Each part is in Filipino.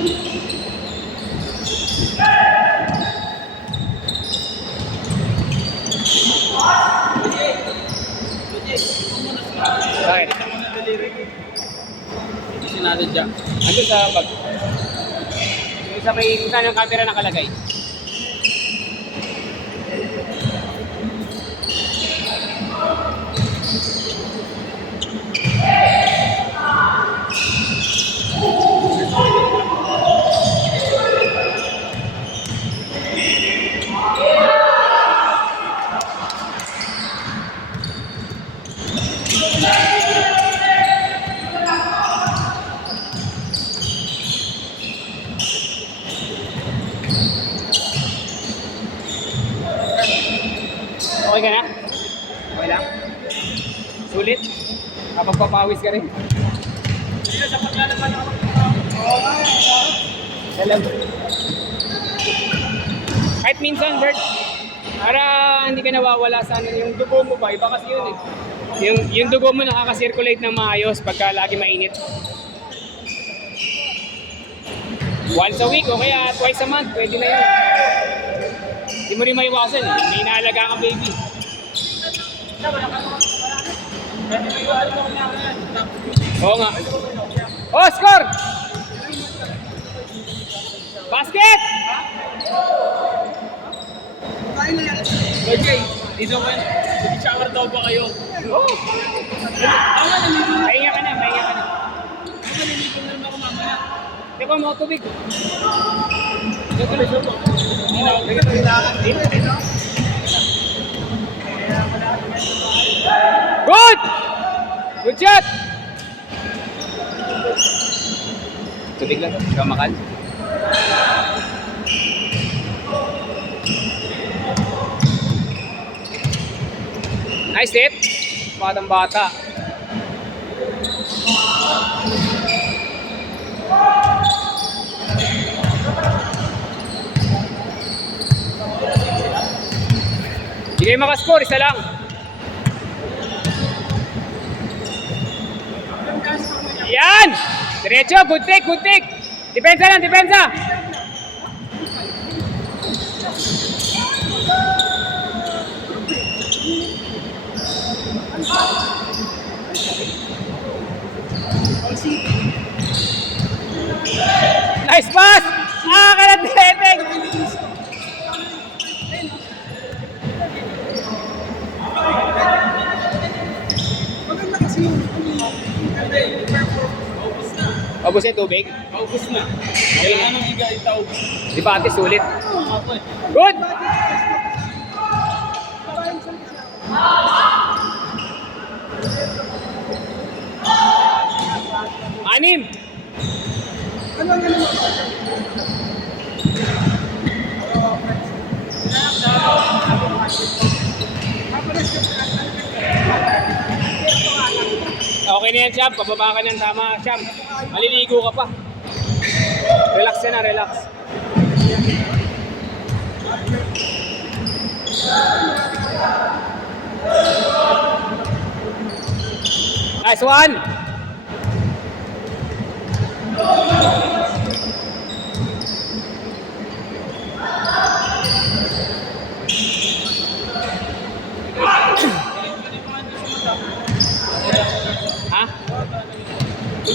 Bakit? Sinadya. Ano sa bag? Yung sa may kung saan ang camera nakalagay. Okay ka na? Okay lang? Sulit? Kapag papawis ka rin? Sa paglalaban ako. Kahit minsan, Bert, para hindi ka nawawala sa ano, yung dugo mo ba? Iba kasi yun eh. Yung dugo mo nakaka-circulate ng maayos pagka lagi mainit. Once a week o kaya twice a month, pwede na yun. Hindi mo rin maiwasan eh. May inaalaga kang baby. Oo nga. Oh, score! Basket! Okay, dito ko yun. Shower daw ba kayo? Oh! Mahinga ka na, mahinga ka na. Ako naliligo na naman ako mamaya. Teka mo, tubig. Good! Good shot! Tubig lang, kamakal. Nice hit. Batang bata. Hindi kayo makascore, isa lang. Yan! Diretso, good take, good take. Depensa lang, depensa. Nice pass! Ah, kalat defect! Maganda kasi yung Ubus na yung tubig. August na. Kailangan ng higa itaw. Di ba ate sulit? Ako eh. Good! Anim! Ano ang ganun? Okay na yan, Sham. Pababa ka ng tama, Sham. Maliligo ka pa. Relax na, relax. Nice one! Ha?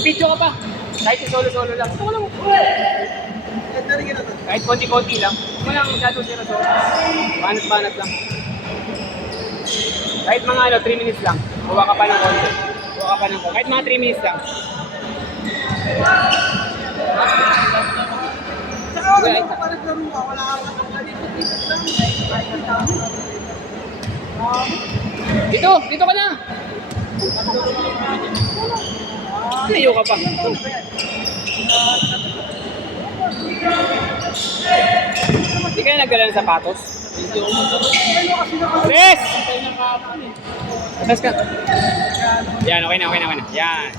Video ka pa. Kahit solo-solo lang. Ito ko lang. Kahit konti-konti lang. Huwag mo lang masyado sira-solo. Banat-banat lang. Kahit mga 3 minutes lang. Huwa ka pa ng konti. Huwa ka pa ng konti. Kahit mga 3 minutes lang. Saka ako naman pa naglaro ka. Wala ka lang. Dito ka na. Layo ka pa. Hindi ka na nagdala ng sapatos? Tres! Atas ka. Yan, okay na. Yan.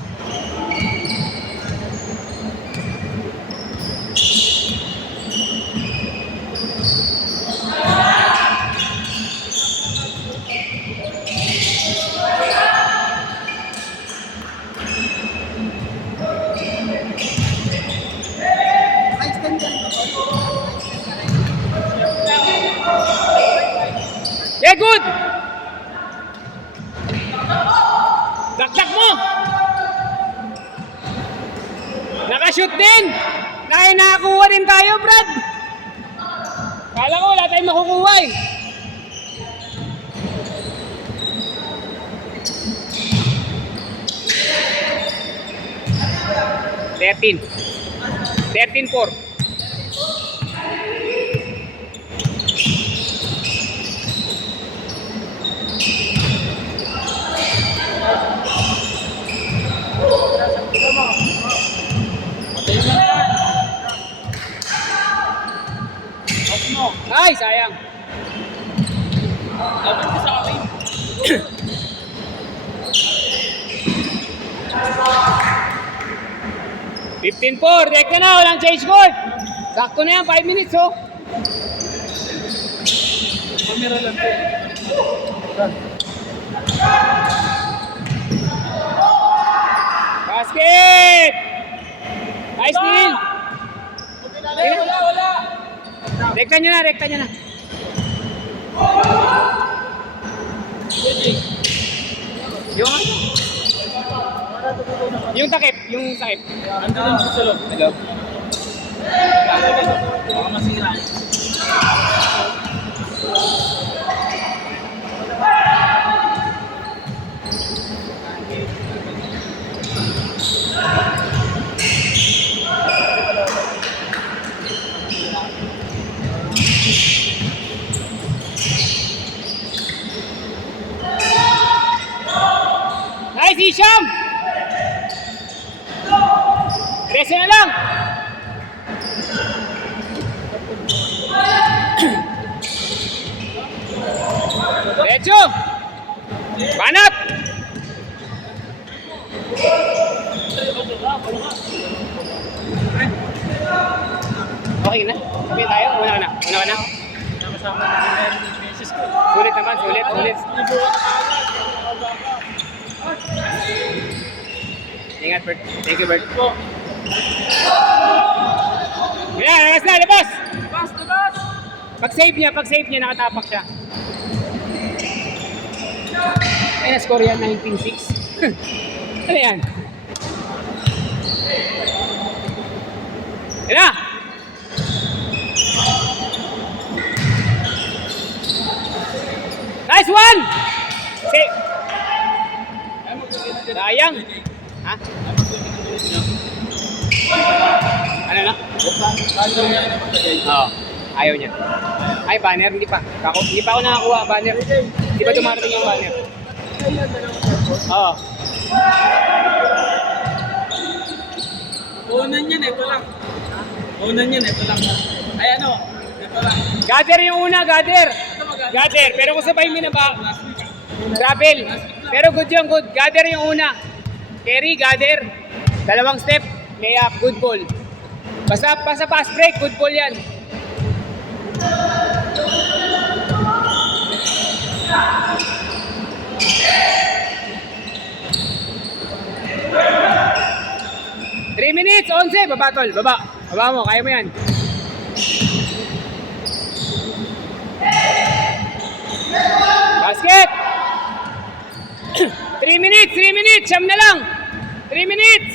Okay, good! Dakdak mo! Nakashoot din! Nakakuha din tayo, Brad! Kala ko wala tayong makukuha eh. Thirteen. 13-4. Ay, sayang. Dapat ko sa akin. $15-4. Direct na, walang change court. Sakto na yan, 5 minutes oh. Camera lang po. Basket! Nice steal! Wala. Rekta nyo na, rekta nyo na. Yung takip, yung takip. Ando lang po sa loob. Hello? Baka masira. Nice, Isham! Rese na lang! Derecho! Banat! Okay na? Okay tayo? Una ka na? Una ka na? Nakasama na yung beses ko. Sulit naman, sulit, sulit. Ingat, Bert. Thank you, Bert. Yan, labas na, labas! Labas! Pag-save niya, nakatapak siya. Ay, na-score yan, 19-6. Ano yan? Yan na! Nice one! Save! Sayang! Ha? Ano na? Oo. Ayaw niya. Ay, banner, hindi pa. Hindi pa ako nakakuha, banner. Hindi pa tumarating yung banner. Oo. Unan yan, ito lang. Unan yan, ito lang. Ay ano, ito lang. Gather yung una, gather. Ito mag- Gather. Pero kung sabay mo na ba, travel. Pero good yung good. Gather yung una. Carry, gather. Dalawang step, layup, good ball. Basta pass break, good ball yan. Three minutes, 11. Baba, tol. Baba. Baba mo, kaya mo yan. Basket! 3 minutes, 3 minutes. Siyam na lang. 3 minutes.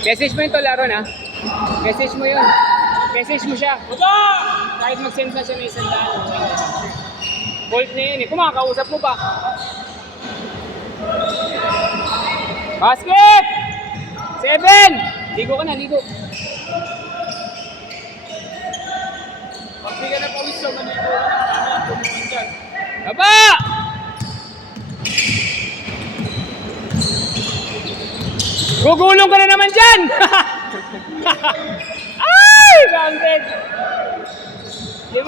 Message mo yung tolaro na. Message mo yun. Message mo siya. Baba! Kahit mag-send na siya ng isang daan. Bolt na yun eh. Kung makakausap mo pa. Basket! 7! Ligo ka na, ligo. Pag di ka na pawis sa manito, ano, tumuhan dyan. Baba! Gugulong ka na naman dyan! Ay! Counted! 5!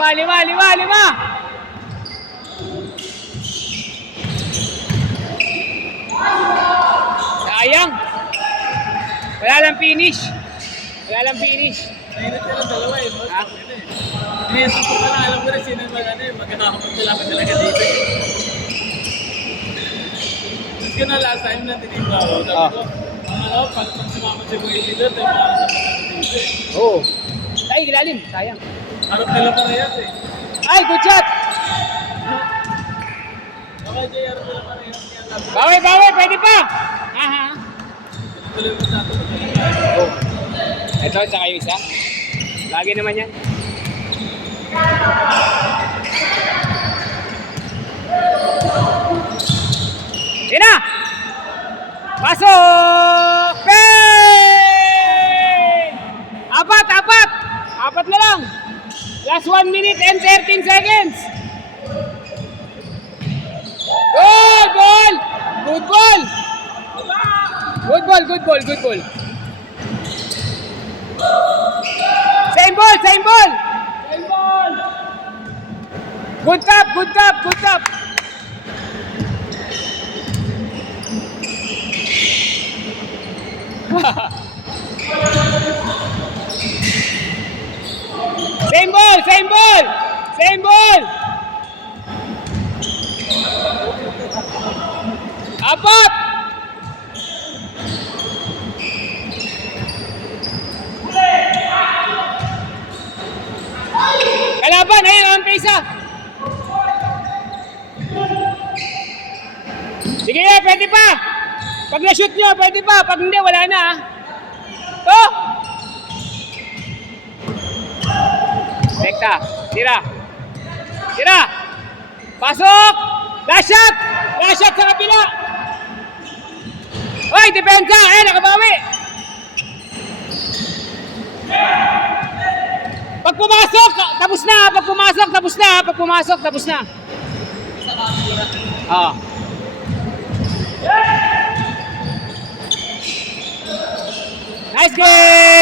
Sayang! Wala lang finish. Nainit ka lang dalawa eh, boss. Ha? Inisip ko pala, alam ko na sino yung ano eh, magkakapagkalapan talaga dito eh. Tapos ko na last time na tinimba ako, sabi ko, ano, pag sumama si Buhay dito, tayo makakasama natin dito. Oo. Ay, ilalim. Sayang. Harap nila parehas eh. Ay, good shot! Okay, Jay, harap nila parehas. Bawi, bawi. Pwede pa! Aha. Tuloy mo sa ato. Oh. Ito, tsaka yung isa. Lagi naman yan. Yan na! Pasok! Bang! Apat, apat! Apat na lang. Last 1 minute and 13 seconds. Good ball! Good ball! Good ball, good ball, good ball. Same ball, same ball! Same ball! Good tap, good tap, good tap! Same ball, same ball! Same ball! Apat! Kalaban, ayun, ang pisa. Sige na, pwede pa. Pag na-shoot nyo, pwede pa. Pag hindi, wala na. To! Rekta, tira. Tira! Pasok! Last shot! Last shot sa kapila! Hoy, depensa! Eh, nakabawi! Pag pumasok, tapos na. Pag pumasok, tapos na. Pag pumasok, tapos na. Ah. Nice game!